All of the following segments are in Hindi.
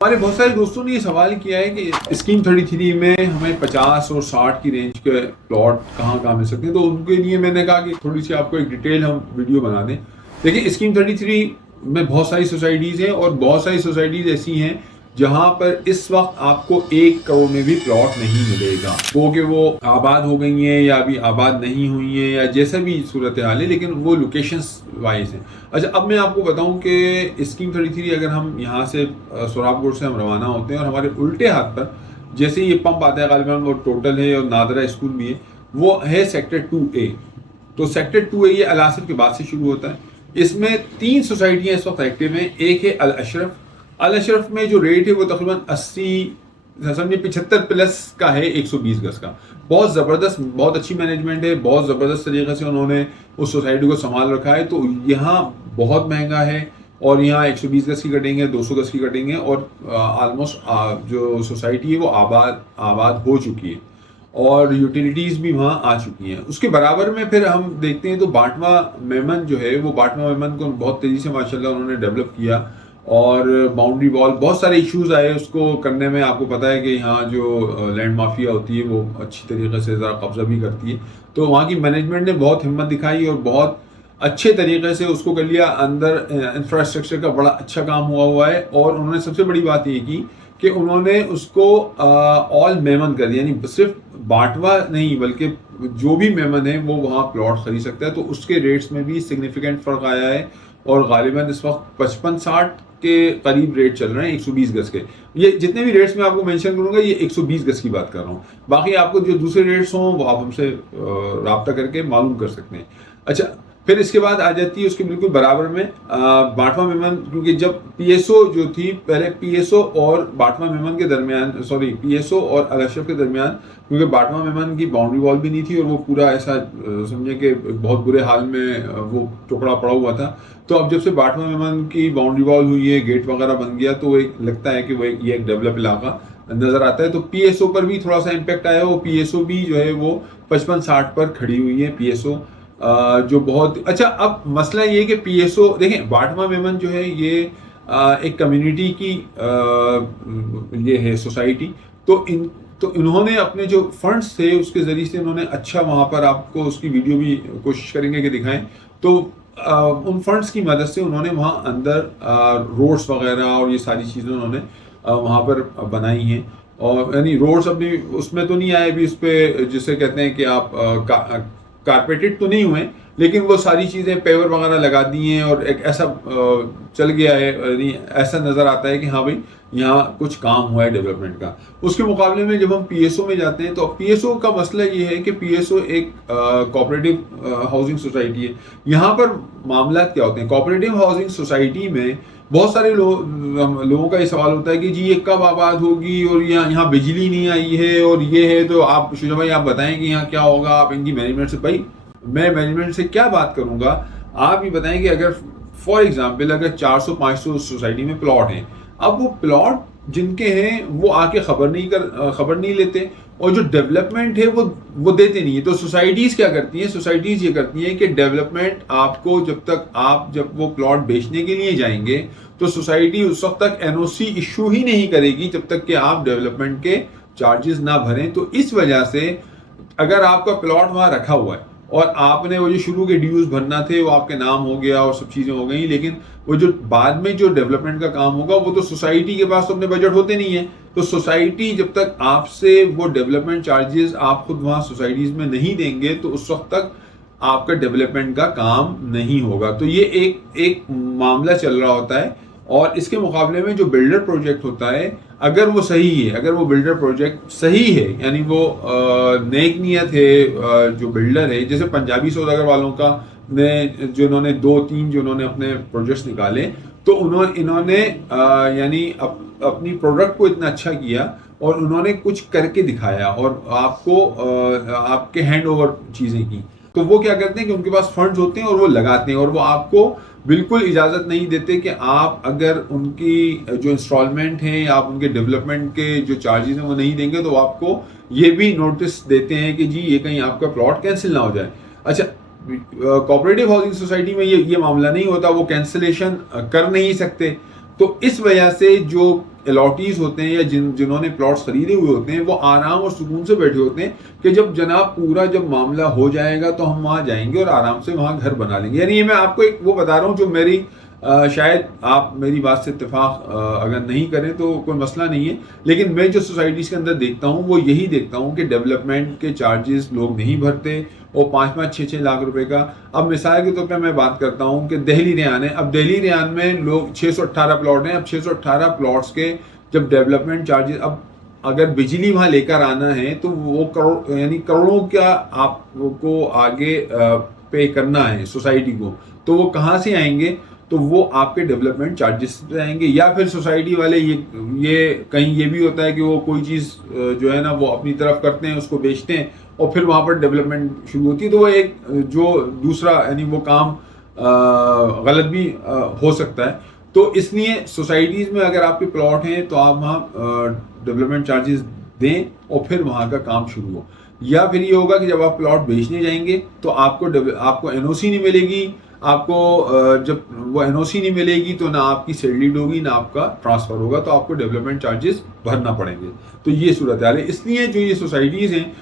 हमारे बहुत सारे दोस्तों ने ये सवाल किया है कि स्कीम 33 में हमें 50 और 60 की रेंज के प्लॉट कहाँ मिल सकते हैं। तो उनके लिए मैंने कहा कि थोड़ी सी आपको एक डिटेल हम वीडियो बना दें। देखिए, स्कीम 33 में बहुत सारी सोसाइटीज़ हैं और बहुत सारी सोसाइटीज़ ऐसी हैं जहां पर इस वक्त आपको 1 करोड़ में भी प्लॉट नहीं मिलेगा। वो कि वो आबाद हो गई हैं या अभी आबाद नहीं हुई हैं या जैसा भी सूरत हाल है, लेकिन वो लोकेशंस वाइज हैं। अच्छा, अब मैं आपको बताऊं कि स्कीम 33 अगर हम यहाँ से सोराबकोट से हम रवाना होते हैं और हमारे उल्टे हाथ पर जैसे ये पंप आता है, गालिबन वो टोटल है और नादरा स्कूल भी है, वो है सेक्टर 2A। तो सेक्टर 2A ये अल आसिफ के बाद से शुरू होता है। इसमें 3 सोसाइटियाँ इस वक्त एक्टिव हैं। एक है अल अशरफ। अल अशरफ में जो रेट है वो तकरीबन 80 समझिए 75 प्लस का है, 120 गज का। बहुत ज़बरदस्त, बहुत अच्छी मैनेजमेंट है, बहुत ज़बरदस्त तरीके से उन्होंने उस सोसाइटी को संभाल रखा है। तो यहाँ बहुत महंगा है और यहाँ 120 गज की कटिंग है, 200 गज की कटिंग है और ऑलमोस्ट जो सोसाइटी है वो आबाद हो चुकी है और यूटिलिटीज़ भी वहाँ आ चुकी हैं। उसके बराबर में फिर हम देखते हैं तो बाटवा मेमन जो है, वो बाटवा मेमन को बहुत तेज़ी से माशाल्लाह उन्होंने डेवलप किया और बाउंड्री वॉल, बहुत सारे इश्यूज आए उसको करने में। आपको पता है कि यहाँ जो लैंड माफिया होती है वो अच्छी तरीके से ज़रा कब्जा भी करती है। तो वहाँ की मैनेजमेंट ने बहुत हिम्मत दिखाई और बहुत अच्छे तरीके से उसको कर लिया। अंदर इंफ्रास्ट्रक्चर का बड़ा अच्छा काम हुआ है और उन्होंने सबसे बड़ी बात ये की कि उन्होंने उसको ऑल मेमन कर दिया, यानी सिर्फ बाटवा नहीं बल्कि जो भी मेमन है वो वहाँ प्लॉट खरीद सकता है। तो उसके रेट्स में भी सिग्निफिकेंट फ़र्क आया है और गालिबन इस वक्त 55-60 के करीब रेट चल रहे हैं 120 गज के। ये जितने भी रेट्स मैं आपको मेंशन करूंगा ये 120 गज की बात कर रहा हूँ। बाकी आपको जो दूसरे रेट्स हों वो आप हमसे राब्ता करके मालूम कर सकते हैं। अच्छा, फिर इसके बाद आ जाती है उसके बिल्कुल बराबर में बाटवा मेमन, क्योंकि जब पीएसओ जो थी, पहले पीएसओ और बाटवा मेमन के दरमियान, सॉरी पीएसओ और अल अशरफ के दरमियान, क्योंकि बाटवा मेमन की बाउंड्री वॉल भी नहीं थी और वो पूरा ऐसा समझे कि बहुत बुरे हाल में वो टुकड़ा पड़ा हुआ था। तो अब जब से बाटवा मेमन की बाउंड्री वॉल हुई है, गेट वगैरह बन गया, तो एक लगता है कि वो ये एक डेवलप इलाका नजर आता है। तो पीएसओ पर भी थोड़ा सा इम्पेक्ट आया। वो पीएसओ भी जो है वो 55-60 पर खड़ी हुई है पीएसओ, जो बहुत अच्छा। अब मसला ये कि पीएसओ देखें, बाटवा मेमन जो है ये एक कम्युनिटी की ये है सोसाइटी। तो इन्होंने अपने जो फंड्स थे उसके ज़रिए से इन्होंने अच्छा वहाँ पर, आपको उसकी वीडियो भी कोशिश करेंगे कि दिखाएं। तो उन फंड्स की मदद से उन्होंने वहाँ अंदर रोड्स वगैरह और ये सारी चीज़ें उन्होंने वहाँ पर बनाई हैं। और यानी रोड्स अपनी उसमें तो नहीं आए अभी, उस पर जिसे कहते हैं कि आप कारपेटेड तो नहीं हुए, लेकिन वो सारी चीज़ें पेवर वगैरह लगा दी हैं और एक ऐसा चल गया है, यानी ऐसा नज़र आता है कि हाँ भाई यहाँ कुछ काम हुआ है डेवलपमेंट का। उसके मुकाबले में जब हम पीएसओ में जाते हैं तो पीएसओ का मसला ये है कि पीएसओ एक कोऑपरेटिव हाउसिंग सोसाइटी है। यहाँ पर मामला क्या होते हैं, कोऑपरेटिव हाउसिंग सोसाइटी में बहुत सारे लोगों का ये सवाल होता है कि जी ये कब आबाद होगी और यहाँ बिजली नहीं आई है और ये है। तो आप शुजा भाई आप बताएं कि यहाँ क्या होगा, आप इनकी मैनेजमेंट से, भाई मैं मैनेजमेंट से क्या बात करूंगा, आप ये बताएं कि अगर फॉर एग्जांपल अगर 400-500 सोसाइटी में प्लॉट हैं, अब वो प्लॉट जिनके हैं वो आके खबर नहीं लेते और जो डेवलपमेंट है वो देते नहीं है। तो सोसाइटीज क्या करती हैं, सोसाइटीज ये करती हैं कि डेवलपमेंट आपको जब वो प्लॉट बेचने के लिए जाएंगे तो सोसाइटी उस वक्त तक एनओसी इशू ही नहीं करेगी जब तक कि आप डेवलपमेंट के चार्जेस ना भरें। तो इस वजह से अगर आपका प्लॉट वहां रखा हुआ है और आपने वो जो शुरू के ड्यूज भरना थे वो आपके नाम हो गया और सब चीज़ें हो गई, लेकिन वो जो बाद में जो डेवलपमेंट का काम होगा वो तो सोसाइटी के पास तो अपने बजट होते नहीं है। तो सोसाइटी जब तक आपसे वो डेवलपमेंट चार्जेस आप खुद वहाँ सोसाइटीज़ में नहीं देंगे तो उस वक्त तक आपका डेवलपमेंट का काम नहीं होगा। तो ये एक मामला चल रहा होता है। और इसके मुकाबले में जो बिल्डर प्रोजेक्ट होता है, अगर वो सही है, अगर वो बिल्डर प्रोजेक्ट सही है, यानी वो नेक नियत है जो बिल्डर है, जैसे पंजाबी सौदागर वालों का जो इन्होंने 2-3 जो इन्होंने अपने प्रोजेक्ट्स निकाले, तो इन्होंने यानी अपनी प्रोडक्ट को इतना अच्छा किया और उन्होंने कुछ करके दिखाया और आपको आपके हैंड ओवर चीज़ें की। तो वो क्या करते हैं कि उनके पास फंड्स होते हैं और वो लगाते हैं और वो आपको बिल्कुल इजाज़त नहीं देते कि आप अगर उनकी जो इंस्टॉलमेंट है या आप उनके डेवलपमेंट के जो चार्जेस हैं वो नहीं देंगे तो आपको ये भी नोटिस देते हैं कि जी ये कहीं आपका प्लॉट कैंसिल ना हो जाए। अच्छा, कोऑपरेटिव हाउसिंग सोसाइटी में ये मामला नहीं होता, वो कैंसिलेशन कर नहीं सकते। तो इस वजह से जो अलॉटीज होते हैं या जिन्होंने प्लॉट्स खरीदे हुए होते हैं वो आराम और सुकून से बैठे होते हैं कि जब जनाब पूरा जब मामला हो जाएगा तो हम वहाँ जाएंगे और आराम से वहाँ घर बना लेंगे। यानी ये मैं आपको एक वो बता रहा हूँ जो मेरी शायद आप मेरी बात से इत्तेफाक अगर नहीं करें तो कोई मसला नहीं है, लेकिन मैं जो सोसाइटीज़ के अंदर देखता हूँ वो यही देखता हूँ कि डेवलपमेंट के चार्जेस लोग नहीं भरते और 5-5 6-6 लाख रुपए का। अब मिसाल के तौर पे मैं बात करता हूँ कि दिल्ली रेयान है, अब दिल्ली रेयान में लोग 618 प्लॉट हैं। अब 618 प्लॉट्स के जब डेवलपमेंट चार्जेस, अब अगर बिजली वहाँ लेकर आना है तो वो करोड़ यानी करोड़ों का आपको आगे पे करना है सोसाइटी को, तो वो कहाँ से आएंगे? तो वो आपके डेवलपमेंट चार्जेस से आएंगे। या फिर सोसाइटी वाले ये कहीं ये भी होता है कि वो कोई चीज़ जो है ना वो अपनी तरफ करते हैं, उसको बेचते हैं और फिर वहाँ पर डेवलपमेंट शुरू होती है। तो वो एक जो दूसरा यानी वो काम गलत भी हो सकता है। तो इसलिए सोसाइटीज़ में अगर आपके प्लॉट हैं तो आप वहाँ डेवलपमेंट चार्जेस दें और फिर वहाँ का काम शुरू हो। या फिर ये होगा कि जब आप प्लॉट बेचने जाएंगे तो आपको एनओसी नहीं मिलेगी। आपको जब वो एनओसी नहीं मिलेगी तो ना आपकी सेल डीड होगी ना आपका ट्रांसफर होगा, तो आपको डेवलपमेंट चार्जेस भरना पड़ेंगे। तो ये सूरत हाल है। इसलिए जो ये सोसाइटीज़ हैं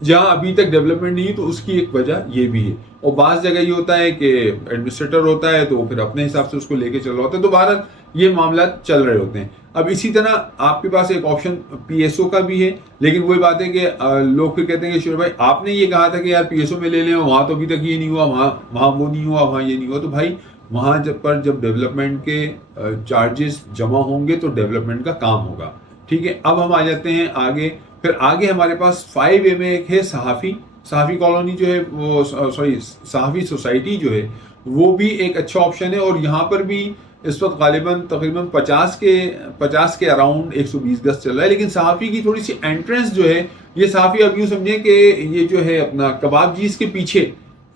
जहाँ अभी तक डेवलपमेंट नहीं है तो उसकी एक वजह ये भी है। और बाज़ जगह ये होता है कि एडमिनिस्ट्रेटर होता है तो फिर अपने हिसाब से उसको लेके चल रहा होता है। तो बहरहाल ये मामला चल रहे होते हैं। अब इसी तरह आपके पास एक ऑप्शन पीएसओ का भी है, लेकिन वही बात है कि लोग फिर कहते हैं कि शुरू भाई आपने ये कहा था कि यार पीएसओ में ले लें, वहाँ तो अभी तक ये नहीं हुआ, वहाँ वो नहीं हुआ, वहाँ ये नहीं हुआ। तो भाई वहाँ जब डेवलपमेंट के चार्जेस जमा होंगे तो डेवलपमेंट का काम होगा। ठीक है, अब हम आ जाते हैं आगे। फिर आगे हमारे पास 5A में एक है सहाफ़ी कॉलोनी जो है वो सहाफ़ी सोसाइटी जो है वो भी एक अच्छा ऑप्शन है। और यहाँ पर भी इस वक्त गालिबन तकरीबन 50 के अराउंड 120 गज चल रहा है। लेकिन सहाफ़ी की थोड़ी सी एंट्रेंस जो है, ये सहाफ़ी अब यूँ समझे कि ये जो है अपना कबाबजीज़ के पीछे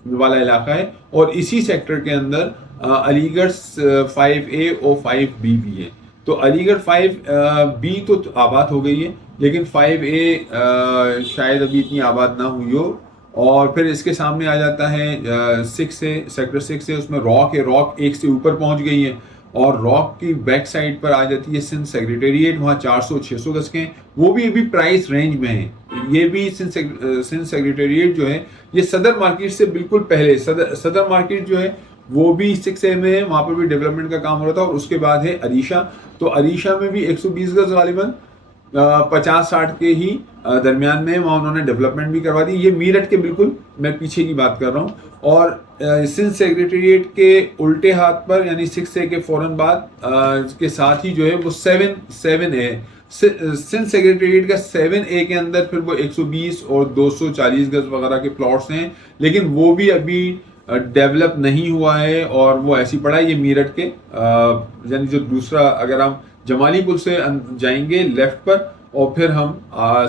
वाला इलाका है और इसी सेक्टर के अंदर अलीगढ़ 5A और 5B भी है। तो अलीगढ़ 5B तो आबाद हो गई है, लेकिन 5A शायद अभी इतनी आबाद ना हुई हो। और फिर इसके सामने आ जाता है 6A, सेक्टर 6 है, उसमें रॉक है, रॉक 1 से ऊपर पहुंच गई है। और रॉक की बैक साइड पर आ जाती है सिंध सेक्रेटेरिएट, वहाँ 400-600 गज के हैं, वो भी अभी प्राइस रेंज में है। ये भी सिंध सेक्रेटेरिएट जो है ये सदर मार्केट से बिल्कुल पहले, सदर मार्केट जो है वो भी 6A में है, वहाँ पर भी डेवलपमेंट का काम हो रहा था। और उसके बाद है अरीशा, तो अरीशा में भी 120 गज गालिबन 50-60 के ही दरमियान में वहाँ उन्होंने डेवलपमेंट भी करवा दी। ये मीरठ के बिल्कुल मैं पीछे की बात कर रहा हूँ। और सिंध सेक्रेटेरिएट के उल्टे हाथ पर यानी 6A के फ़ौरन बाद के साथ ही जो है वो 7A सिंध सेक्रेटेरिएट का 7A के अंदर फिर वो 120 और 240 गज वगैरह के प्लॉट्स हैं, लेकिन वो भी अभी डेवलप नहीं हुआ है और वो ऐसी पड़ा है। ये मीरठ के यानी जो दूसरा, अगर हम जमाली पुल से जाएंगे लेफ्ट पर और फिर हम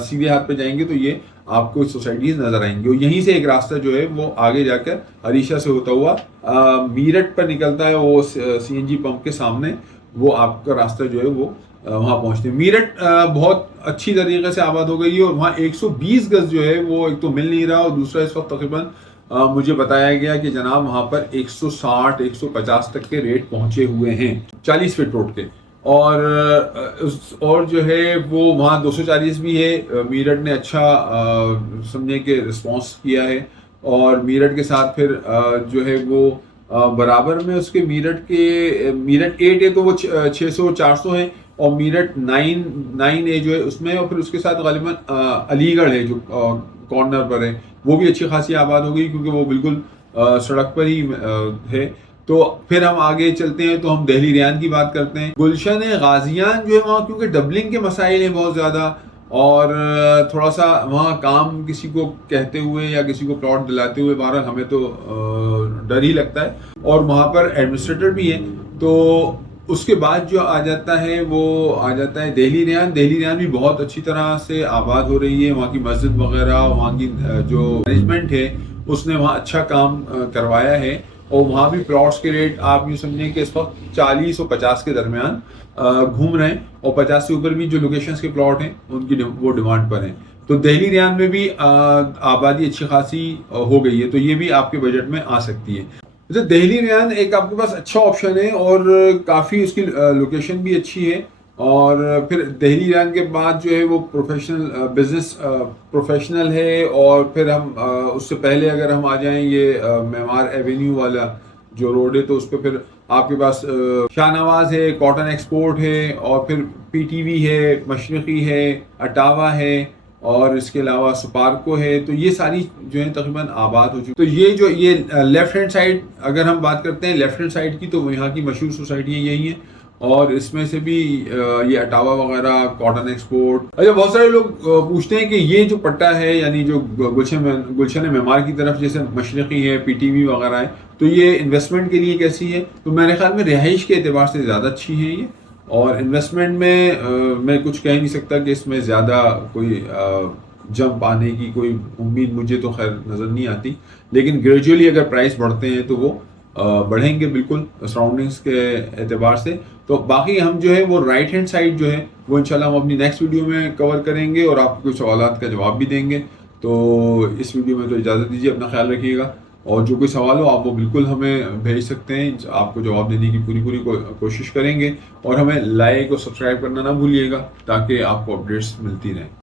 सीधे हाथ पे जाएंगे तो ये आपको सोसाइटीज नजर आएंगी। और यहीं से एक रास्ता जो है वो आगे जाकर अरीशा से होता हुआ मीरठ पर निकलता है, वो CNG पंप के सामने वो आपका रास्ता जो है वो वहाँ पहुँचते हैं। मीरठ बहुत अच्छी तरीके से आबाद हो गई है और वहाँ 120 गज जो है वो एक तो मिल नहीं रहा और दूसरा इस वक्त तकरीबन मुझे बताया गया कि जनाब वहाँ पर 160-150 तक के रेट पहुँचे हुए हैं 40 फीट रोड के। और जो है वो वहाँ 240 भी है। मीरठ ने अच्छा समझे कि रिस्पॉन्स किया है। और मीरठ के साथ फिर जो है वो बराबर में उसके मीरठ 8 है तो वो 600-400 है और मीरठ 9A जो है उसमें, और फिर उसके साथ गालिबन अलीगढ़ है जो कॉर्नर पर है, वो भी अच्छी खासी आबाद हो गई क्योंकि वो बिल्कुल सड़क पर ही है। तो फिर हम आगे चलते हैं तो हम दिल्ली रेयान की बात करते हैं। गुलशन गाजियान जो है वहाँ क्योंकि डबलिंग के मसाइल हैं बहुत ज़्यादा और थोड़ा सा वहाँ काम किसी को कहते हुए या किसी को प्लॉट दिलाते हुए बहरहाल हमें तो डर ही लगता है। और वहाँ पर एडमिनिस्ट्रेटर भी है। तो उसके बाद जो आ जाता है वो आ जाता है दिल्ली रेयान भी बहुत अच्छी तरह से आबाद हो रही है। वहाँ की मस्जिद वगैरह, वहाँ की जो मैनेजमेंट है उसने वहाँ अच्छा काम करवाया है। और वहाँ भी प्लॉट्स के रेट आप यूँ समझें कि इस वक्त 40 और 50 के दरमियान घूम रहे हैं और 50 से ऊपर भी जो लोकेशंस के प्लॉट हैं उनकी वो डिमांड पर हैं। तो दिल्ली रेयान में भी आबादी अच्छी खासी हो गई है, तो ये भी आपके बजट में आ सकती है। तो दिल्ली रेयान एक आपके पास अच्छा ऑप्शन है और काफ़ी उसकी लोकेशन भी अच्छी है। और फिर दिल्ली रेयान के बाद जो है वो प्रोफेशनल बिजनेस प्रोफेशनल है। और फिर हम उससे पहले अगर हम आ जाएं ये मेमार एवेन्यू वाला जो रोड है, तो उस पर फिर आपके पास शाहनवाज है, कॉटन एक्सपोर्ट है, और फिर पीटीवी है, मशरक़ी है, अटावा है, और इसके अलावा सुपार्को है। तो ये सारी जो है तकरीबन आबाद हो चुकी। तो ये जो ये लेफ्ट हैंड साइड अगर हम बात करते हैं लेफ्ट हैंड साइड की, तो यहाँ की मशहूर सोसाइटी यही है। और इसमें से भी ये अटावा वगैरह, कॉटन एक्सपोर्ट। अच्छा, बहुत सारे लोग पूछते हैं कि ये जो पट्टा है, यानी जो गुलशन मेमार की तरफ जैसे मशरक़ी है, पीटीवी वगैरह है, तो ये इन्वेस्टमेंट के लिए कैसी है? तो मेरे ख्याल में रिहाइश के एतबार से ज़्यादा अच्छी है ये। और इन्वेस्टमेंट में मैं कुछ कह नहीं सकता कि इसमें ज़्यादा कोई जंप आने की कोई उम्मीद मुझे तो खैर नज़र नहीं आती। लेकिन ग्रेजुअली अगर प्राइस बढ़ते हैं तो वो बढ़ेंगे बिल्कुल सराउंडिंग्स के एतबार से। तो बाकी हम जो है वो राइट हैंड साइड जो है वो इंशाल्लाह हम अपनी नेक्स्ट वीडियो में कवर करेंगे और आपको कुछ सवालात का जवाब भी देंगे। तो इस वीडियो में तो इजाज़त दीजिए, अपना ख्याल रखिएगा। और जो कोई सवाल हो आप वो बिल्कुल हमें भेज सकते हैं, आपको जवाब देने की पूरी कोशिश करेंगे। और हमें लाइक और सब्सक्राइब करना ना भूलिएगा ताकि आपको अपडेट्स मिलती रहें।